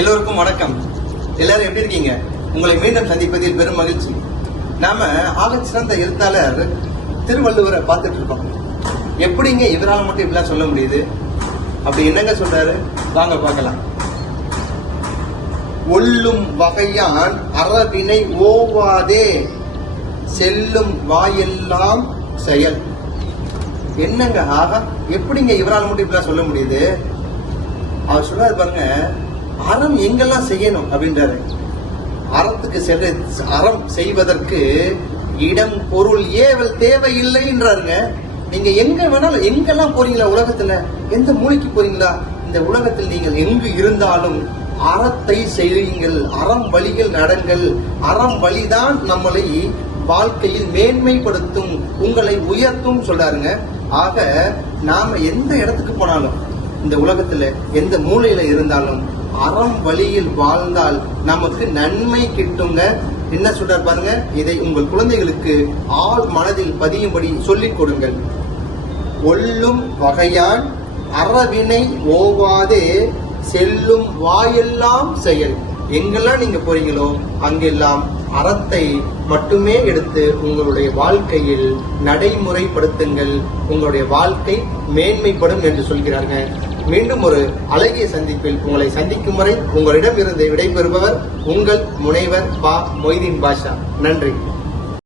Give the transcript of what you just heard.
எல்லோருக்கும் வணக்கம். எல்லாரும் எப்படி இருக்கீங்க? உங்களை மீண்டும் சந்திப்பதில் பெரும் மகிழ்ச்சி. நாம ஆகச் சிறந்த எழுத்தாளர் திருவள்ளுவரை பார்த்துட்டு இருக்கோம். எப்படிங்க இவரால் மட்டும் இப்படிலாம் சொல்ல முடியுது? அப்படி என்னங்க சொல்றாரு? வாங்க பார்க்கலாம். ஒல்லும் வகையான் அறவினை ஓவாதே செல்லும் வாயெல்லாம் செயல். என்னங்க ஆகா, எப்படிங்க இவரால் மட்டும் இப்படிலாம் சொல்ல முடியுது? அவர் சொல்றாரு பாருங்க, அறம் எங்கெல்லாம் செய்யணும் அப்படின்றாரு. அறம் செய்வதற்கு இடம் பொருள் ஏவல் தேவையில்லைன்றாருங்க. நீங்க எங்க வேணாலும் எங்கெல்லாம் போறீங்களா, உலகத்துல எந்த மூளைக்கு போறீங்களா, இந்த உலகத்தில் நீங்கள் எங்கு இருந்தாலும் அறத்தை செய்யுங்கள், அறம் வழிகள் நடங்கள். அறம் வழிதான் நம்மளை வாழ்க்கையில் மேன்மைப்படுத்தும், உங்களை உயர்த்தும் சொல்றாருங்க. ஆக நாம எந்த இடத்துக்கு போனாலும், இந்த உலகத்துல எந்த மூலையில இருந்தாலும் அறம் வழியில் வாழ்ந்தால் நமக்கு நன்மை கிட்டுங்க. என்ன சொல்றார் பாருங்க, இதை உங்கள் குழந்தைகளுக்கு ஆள் மனதில் பதியும்படி சொல்லிக் கொடுங்கள். ஒல்லும் வகையான் அறவினை ஓவாதே செல்லும் வாயெல்லாம் செயல். எங்கெல்லாம் நீங்க போறீங்களோ அங்கெல்லாம் அறத்தை மட்டுமே எடுத்து உங்களுடைய வாழ்க்கையில் நடைமுறைப்படுத்துங்கள். உங்களுடைய வாழ்க்கை மேன்மைப்படும் என்று சொல்கிறாங்க. மீண்டும் ஒரு அழகிய சந்திப்பில் உங்களை சந்திக்கும் வரை உங்களிடம் இருந்து விடைபெறுபவர் உங்கள் முனைவர் பா. மொய்தீன் பாஷா. நன்றி.